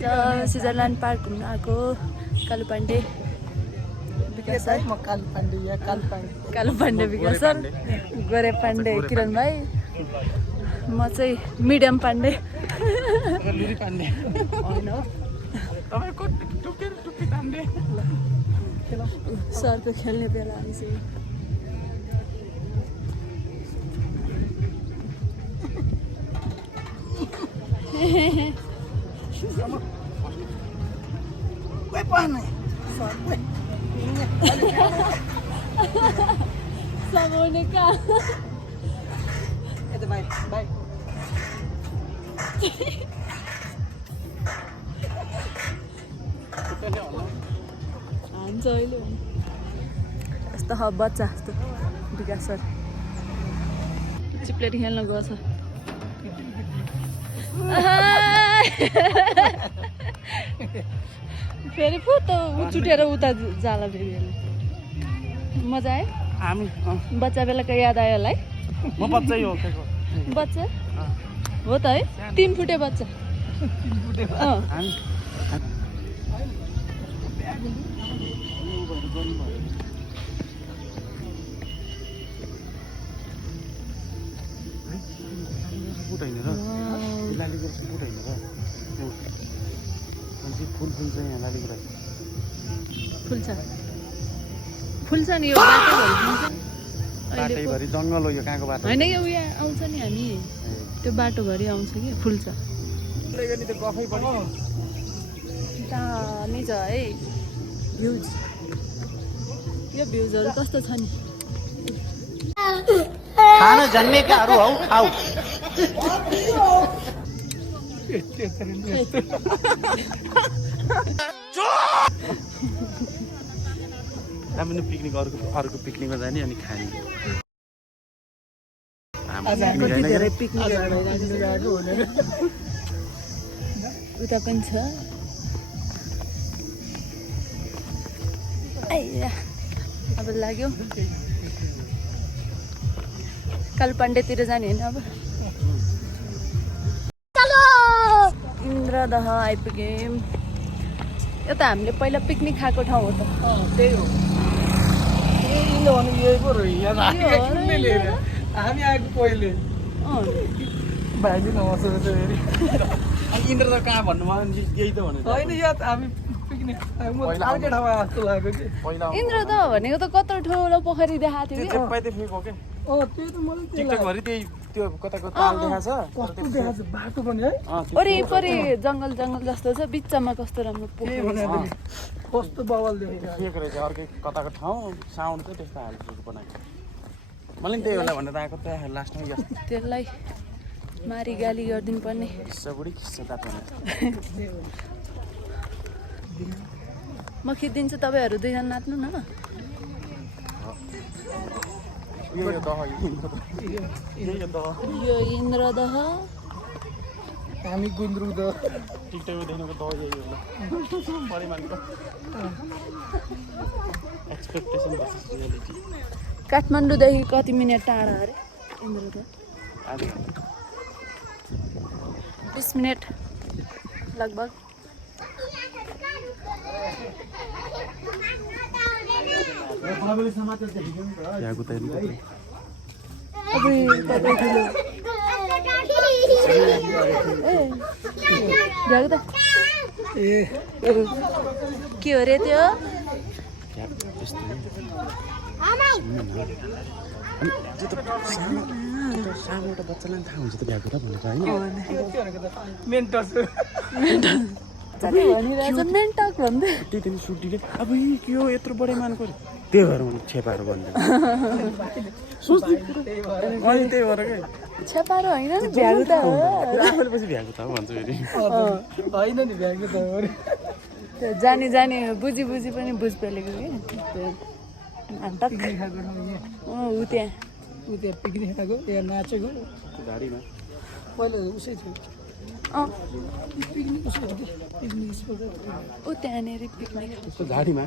आज Switzerland park घुम्न आएको कालु पाण्डे विकास सर कालु पाण्डे विकास सर गोरे पाण्डे किरण भाइ म चाहिँ मिडियम पाण्डे होइन सरको खेल्ने बेला आइसक्यो Sabone ka. Ito bye. Bye. Anjoyle. Yस्तो ह बच्चा जस्तो विकास सर चिप्लेट खेल्न गएको छ फेरि पो त चुटेर उता जाला फेरि मजा आयो हामी बच्चा बेलाको याद आयो होला है म बच्चै हो बच्चा हो त है 3 फुटे बच्चा हामी फुल्छ नि यो बाटैभरि जङ्गल हो यो कहाँको बाटो होइन यो उयो आउँछ नि हामी त्यो बाटोभरि आउँछ कि फुल्छ दामी छ है भ्युज यो भ्युजहरू कस्तो छ नि खान जन्मेकाहरू हौ खाऊ हामी पिकनिक अर्को पिकनिकमा जाने अनि खाने कति धेरै पिकनिकहरू उता पनि छ अब लाग्यो कालु पाण्डेतिर जाने होइन अब इन्द्रदह आइपुग्यौँ यो त हामीले पहिला पिकनिक खाएको ठाउँ हो त त्यही हो हामी आएको पहिले भाइले नमस्ते इन्द्र त कहाँ भन्नुभयो यही त भने होइन याद हामी पिकनिक अर्कै ठाउँमा जस्तो लाग्यो कि इन्द्र त भनेको त कत्रो ठुलो पोखरी देखाएको थियो त्यो कताको ताल देखाछ बाटो पनि है वरिपरि जङ्गल जङ्गल जस्तो छ बिचमा कस्तो राम्रो पोखरी कस्तो बवाल देखेको रहेछ अर्कै कताको ठाउँ साउन्ड चाहिँ त्यस्तो हाल्छ बनाएको मैले त्यही होला भनेर आएको त लास्टमा त्यसलाई मारी गाली गरिदिनु पर्ने बुढी किस्सा तातो म खिचिदिन्छु तपाईँहरू दुईजना नाच्नु न यो इन्द्रदह हामी गुन्द्रुक द टिकटकमा देख्नुको दह यही होला परिमाणको एक्सपेक्टेसन भर्सेस रियालिटी काठमाडौँदेखि कति मिनट टाढा अरे इन्द्रदह 20 मिनट लगभग के हो रे त्यो सानो एउटा बच्चालाई थाहा हुन्छ त भ्याएको त भनेको होइन मेन्टक भन्दै त्यही त नि सुटीले अब के हो यत्रो बढी मानको त्यही भएर छेपाहरू भन्दै अनि त्यही भएर क्या छेपारो होइन नि भ्यागु त हो आफूले पछि भ्याएको त भन्छ फेरि होइन नि भ्याएको त हो त्यो जानी जानी बुझी बुझी पनि बुझ पेलेको कि त्यो नाटक ऊ त्यहाँ पिकनिक खाएको यहाँ नाचेको गाडीमा पहिला उसै थियो ऊ त्यहाँनिर पिकनिक झाडीमा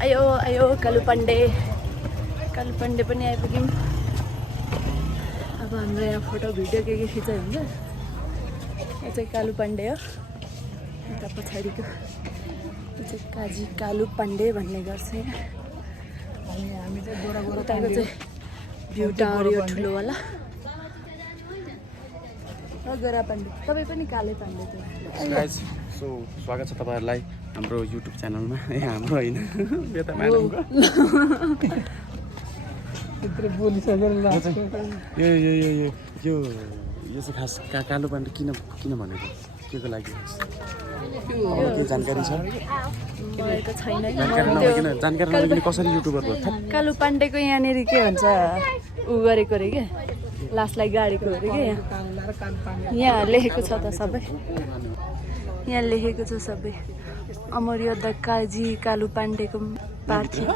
आयो आयो कालु पाण्डे पनि आइपुग्यौँ अब हाम्रो यहाँ फोटो भिडियो के खिचाइ हुन्छ यो चाहिँ कालु पाण्डे हो यता पछाडिको यो चाहिँ काजी कालु पाण्डे भन्ने गर्छ यहाँ। अनि हामी चाहिँ गोरा गोरा उताको चाहिँ भ्यू टावर यो ठुलोवाला र गोरा पाण्डे। तपाईँ पनि काले पाण्डे चाहिँ। गाइस सो स्वागत छ तपाईँहरूलाई हाम्रो युट्युब च्यानलमा। ए हाम्रो होइन यो त म्याडमको त्यत्रो बोलिसकेर लास्ट यो यो यो यो यो यो चाहिँ खास कालो पाण्डे किन भनेको के को लागि के जानकारी छ? मलाई त छैन जानकारी नभइकन कसरी युट्युबर भयो? कालु पाण्डेको यहाँनिर के भन्छ ऊ गरेको अरे क्या लासलाई गाडेको अरे क्या यहाँ लेखेको छ त सबै यहाँ लेखेको छ सबै। अमर योद्धा काजी कालु पाण्डेको पार्थिव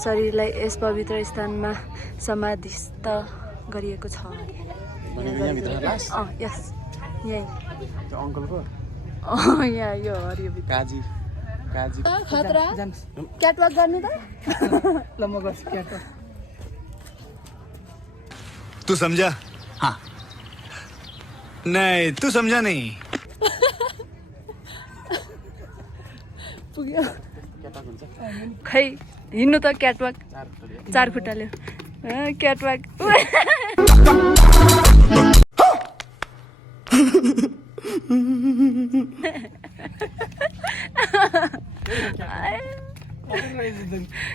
शरीरलाई यस पवित्र स्थानमा समाधिस्थ गरिएको छ। यस यहीँ अङ्कलको यहाँ यो हरियो काजी काजी खतरा क्याटवाक गर्ने त ल म गर्छु क्याटवाक। तू समझा? हाँ नहीं तू समझा नहीं। पुग्यो खै हिँड्नु त क्याटवाक 4 खुट्टाले क्याटवाक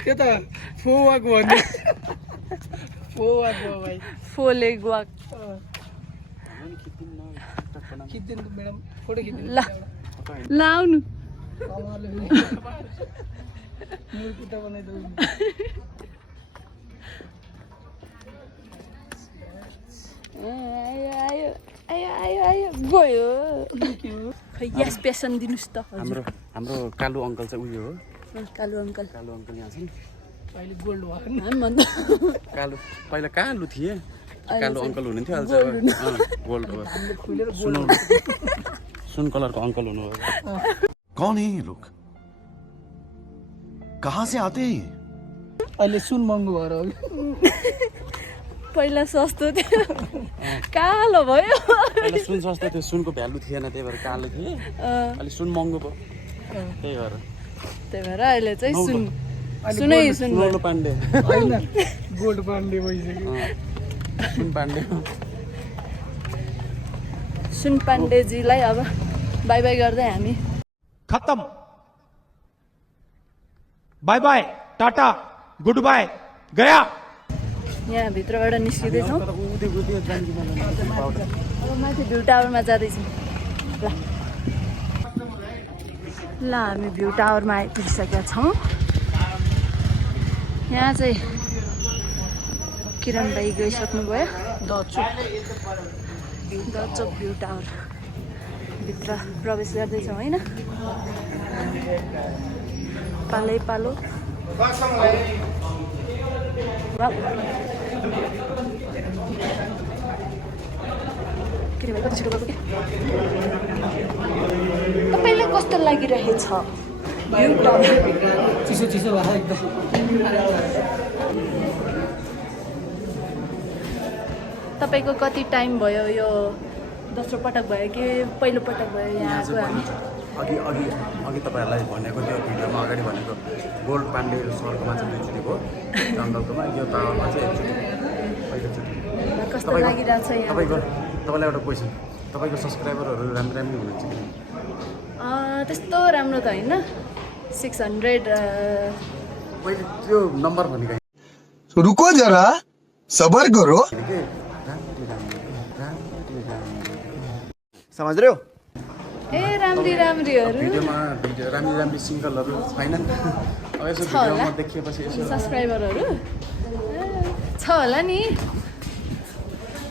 त्यो त फोवाक भन्ने फोवाक हो भाइ फोले गुवाक खिच्दिनु त म्याडम फोटो खिच्दिनु ल लाउनु मुर्कुटा बनाइदेऊ। आयो आयो आयो आयो आयो गयो खै यस पेसन दिनुहोस् त हाम्रो हाम्रो कालु अङ्कल चाहिँ उयो हो। कालु अङ्कल यहाँ छन्। अहिले गोल्ड भयो हामी भन्दा कालु पहिला कालु थिए कालु अङ्कल हुनुहुन्थ्यो अहिले चाहिँ गोल्ड भयो। सुन कलरको अङ्कल हुनुभयो। कौन है ये लोग? कहाँ से आते हैं ये? अहिले सुन महँगो भएर हो। पहिला सस्तो थियो कालो भयो पहिला सुन सस्तो थियो सुनको भ्यालु थिएन त्यही भएर कालो थिए अहिले सुन महँगो भयो त्यही भएर अहिले चाहिँ सुन सुनै सुन नौलो पाण्डे होइन गोल्ड पाण्डे भइसक्यो। सुन पाण्डे सुन पाण्डेजीलाई अब बाई बाई गर्दै हामी खत्म बाय बाय टाटा गुड बाय गया। यहाँ भित्रबाट निस्किँदैछौँ। अब माथि भ्यू टावरमा जाँदैछौँ। ल हामी भ्यू टावरमा आइपुगिसकेका छौँ। यहाँ चाहिँ किरण भाइ गइसक्नुभयो। दचोक भ्यू टावर भित्र प्रवेश गर्दैछौँ होइन। पालै पालो तपाईँलाई कस्तो लागिरहेछ भ्यू टावर? चिसो चिसो भएको एकदम। तपाईँको कति टाइम भयो यो दोस्रो पटक भयो कि पहिलो पटक भयो यहाँ आएको हामी? अघि अघि अघि तपाईँहरूलाई भनेको त्यो भिडियोमा अगाडि भनेको गोल्ड पाण्डे सरकोमा चाहिँ 2 चोटि भयो जङ्गलकोमा यो टावरमा चाहिँ 1 चोटि पहिलोचोटि। कस्तो लागिरहेछ यहाँ? तपाईँलाई एउटा क्वेसन तपाईँको सब्सक्राइबरहरू राम्रो हुनुहुन्छ कि? त्यस्तो राम्रो त होइन 600 पहिले त्यो नम्बर भनेको रुको जरा सबर करो। समझ रहे हो? ए राम्रीहरू भिडियोमा राम्री सिङ्गलहरू छैनन्। अब यसो भिडियोमा देखिएपछि यसो सब्सक्राइबरहरू छ होला नि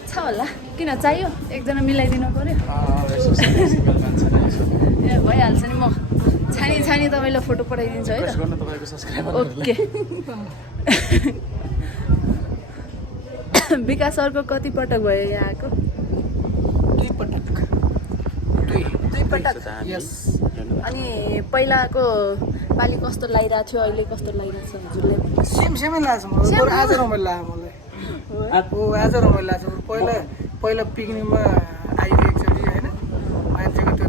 छ होला। किन चाहियो? एकजना मिलाइदिनु पर्यो। यसो सिङ्गल मान्छेलाई यसो ए भइहाल्छ नि म छानी तपाईँलाई फोटो पठाइदिन्छु है त। रिक्वेस्ट गर्नु तपाईँको सब्सक्राइबर ओके विकास सरको कति पटक भयो यहाँ आएको? 2 पटक। यस। अनि पहिलाको पालि कस्तो लागिरहेको थियो अहिले कस्तो लागिरहेको छ हजुरलाई? सेमै लाग्छ मलाई। बरु आज रमाइलो लाग्यो मलाई। आज रमाइलो लाग्छ। पहिला पिकनिकमा आइदिएको एकचोटि होइन मान्छेको त्यो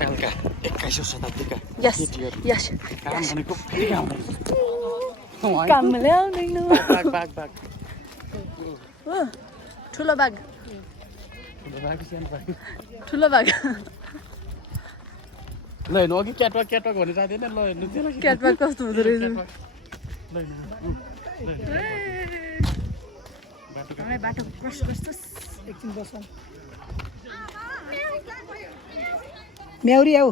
कालका 21औं शताब्दीका यस केटीहरू यस काम भनेको फेरि काम कामले आउँदैन बाग बाग बाग हो ठुलो बाघ बाग सानो बाग ठुलो बाघ ल हेर्नु अघि क्याटवाक क्याटवाक भन्ने जाँदैन ल हेर्नु त्यसलाई क्याटवाक कस्तो हुँदो रहेछ बाटो क्रस कस्तो एकछिन बस म्याउरी आऊ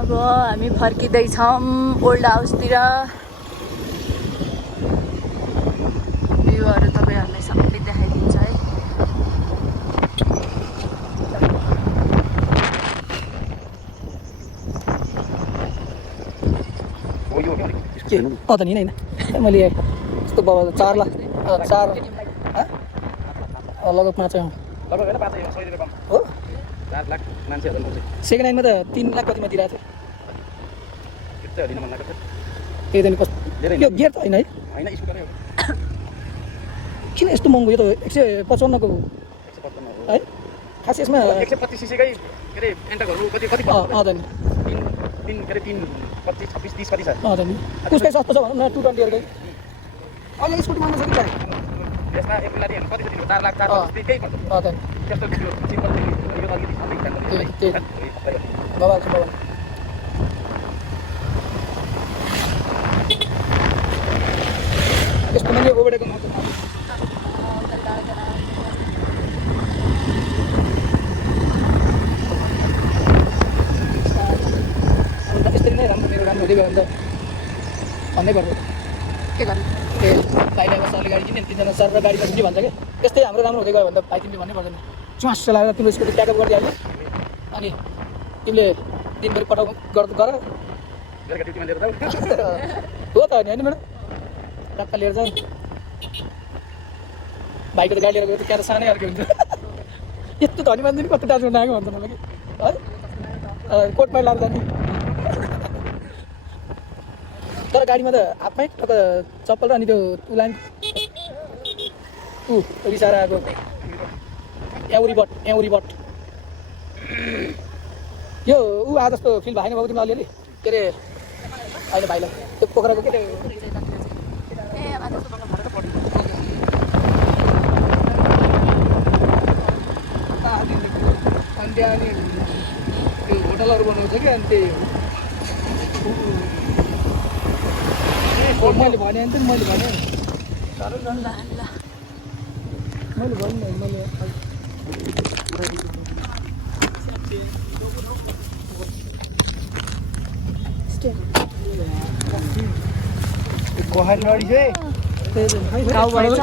अब हामी फर्किँदैछौँ ओल्ड हाउसतिर भ्यूहरू तपाईँहरूलाई सबै देखाइदिन्छ है के त नि होइन मैले यस्तो बाबा 4 लाख 4 लगभग 5 लगभग होइन 5 100 रुपियाँ कम हो 4 लाख मान्छेहरू सेकेन्ड ह्यान्डमा त 3 लाख कतिमा दिइरहेको थियो दिन मन लाग्छ त्यही त नि कस्तो यो गियर त होइन है होइन स्कुटरै हो किन यस्तो महँगो यो त 155 को 155 है खास यसमा 125 सीसीकै के अरे एन्टकहरू कति कति अँ त नि 3 के अरे 3 25 26 30 कति छ अँ त नि उसकै सस्तो छ भनौँ न 220 हरूकै अहिले स्कुटी मान्न सकिन्छ यसमा एक लाख कति कति 4 लाख 4 लाख त्यही पर्छ अँ त नि त्यस्तो यो सिम्पल यो अलिकति सबै त्यही बाबा छ बाबा यस्तो मैले ओबेडेको मात्र यसरी नै राम्रो मेरो राम्रो हुँदै गयो भने त भन्दै पर्छ के गर्नु ए भाइले अब सरले गाडी किन्यो 3 जना सर र गाडीमा के भन्छ कि यस्तै हाम्रो राम्रो हुँदै गयो भने त भाइ तिमीले भन्नै पर्दैन च्वास चलाएर तिम्रो स्कुटी प्याकअप गरिदिइहाल्यो अनि तिमीले दिनभरि पठाउ गर बेलुका ड्युटीमा लिएर जाऊ हो त होइन म्याडम टक्क लिएर जाउँ भाइको त गाडी लिएर गयो त त्यहाँ त सानै खालको हुन्छ यस्तो धनी मान्छे नि कस्तो डान्समा आएको भन्छ मलाई कि है कोटमा लाएर जाने तर गाडीमा त हाफ प्यान्ट अब चप्पल र अनि त्यो उलान रिसाएर आएको एउरी बट यो आज जस्तो फिल भएन बाबु तिमीलाई अलिअलि के अरे अहिले भाइलाई त्यो पोखराको के त्यो अनि त्यहाँ अनि त्यो होटलहरू बनाउँछ कि अनि त्यही मैले भने नि मैले भने गाउँ भएछ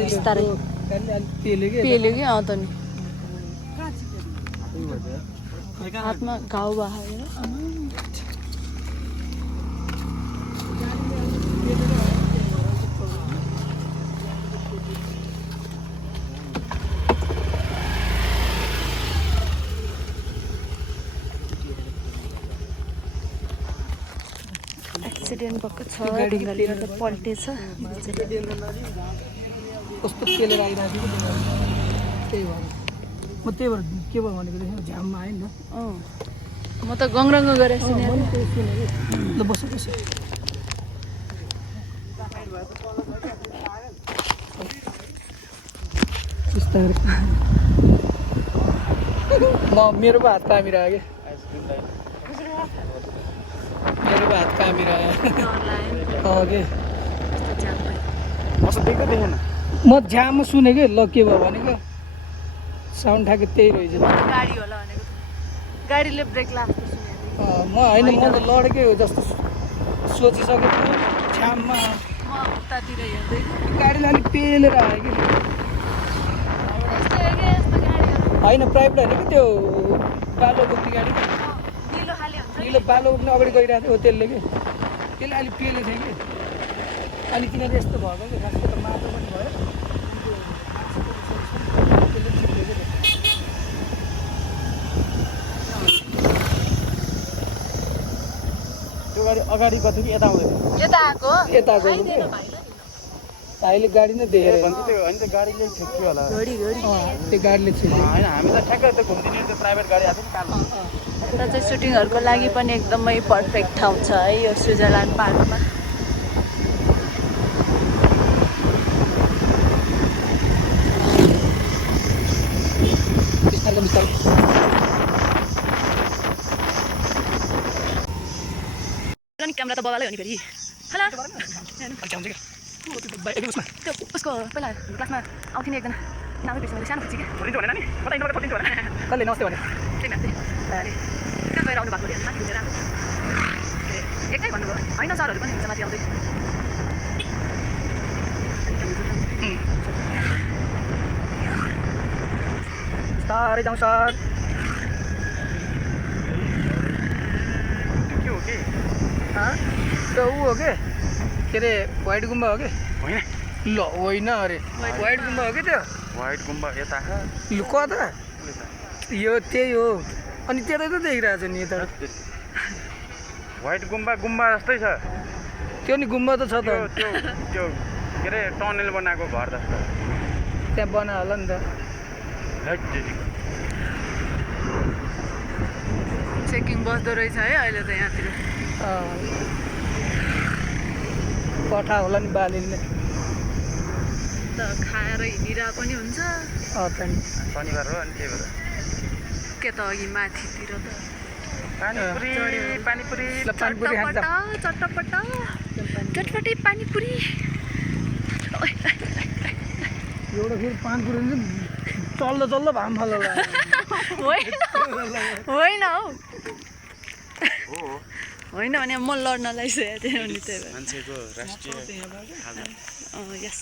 बिस्तारै पेल्यो कि अँ त नि हातमा घाउ भएर एक्सिडेन्ट भएको छ ढुङ्गाले गर्दा पल्टेछ कस्तो पेलेर आइरहेको थियो त्यही भएर म त्यही भएर के भयो भनेको देखि झ्याममा आएँ नि अँ म त गङरङ्ग गरेको छु नि ल बस बस म मेरो पो हात कामिरह्यो कि मेरो पो हात कामिरह्यो के म झ्याममा सुने कि ल के भयो भनेको साउन्ड ठाके त्यही रहेछ गाडी होला भनेको गाडीले ब्रेक लाग्छ म होइन म त लडेकै हो जस्तो सोचिसकेको थिएँ झ्याममा म उतातिर हेर्दै गाडीले अलिक पेलेर आयो कि होइन प्राइभेट होइन कि त्यो बाटो बोक्ने गाडी निलो खाले हुन्छ अघिल्लो बालो उठ्न अगाडि गइरहेको थियो त्यसले कि त्यसले अलिक पिएले थियो कि अनि किनभने यस्तो भएको कि खासको त माटो पनि भयो त्यसले चिप्लेको थियो। त्यो गाडी अगाडि गएको थियो कि यता आउँदै यता आएको यता गयो भाइले गाडी नै देखेर त्यो होइन त्यो गाडीले छेक्यो होला घडी घडी त्यो गाडीले छिर्यो। होइन हामी त ठ्याक्कै त्यो घुम्दिने त्यो प्राइभेट गाडी आएको थियो नि कालो र चाहिँ सुटिङहरूको लागि पनि एकदमै पर्फेक्ट ठाउँ छ है यो स्विजरल्यान्ड पार्कमा। बिस्तारै बिस्तारै क्यामेरा त बबालै हो नि फेरि हेलो त्यो उसको पहिला क्लासमा आउँथ्यो नि एकजना नामै बिर्सेँ मैले सानो खुसी क्या कसले नमस्ते भने त्यही मान्छे कहाँ गएर आउनु भएको अरे माथि घुमेर आएको एकै भन्नुभयो होइन सरहरू पनि हुन्छ माथि आउँदै तारै जाउँ सर के हो कि त्यो ऊ हो के अरे व्हाइट गुम्बा हो कि होइन ल होइन अरे व्हाइट गुम्बा हो कि त्यो व्हाइट गुम्बा यता ल कता यो त्यही हो अनि त्यतै त देखिरहेको छ नि यता व्हाइट गुम्बा गुम्बा जस्तै छ त्यो नि गुम्बा त छ त त्यो त्यो के अरे टनल बनाएको घर जस्तो त्यहाँ बना होला नि त चेकिङ बस्दो रहेछ है अहिले त यहाँतिर पठा होला नि बालीले त खाएर हिँडिरहेको पनि हुन्छ शनिबार हो अनि त्यही भएर के त अघि माथितिर त पानीपुरी पानीपुरी पानीपुरी खान्छ चटपट चटपटे पानीपुरी एउटा फेरि पानीपुरी चल्दो चल्दो भाम फाल्ला होइन हौ होइन भने म लड्न लागिसकेको थिएँ अनि त्यही भएर मान्छेको राष्ट्रिय यस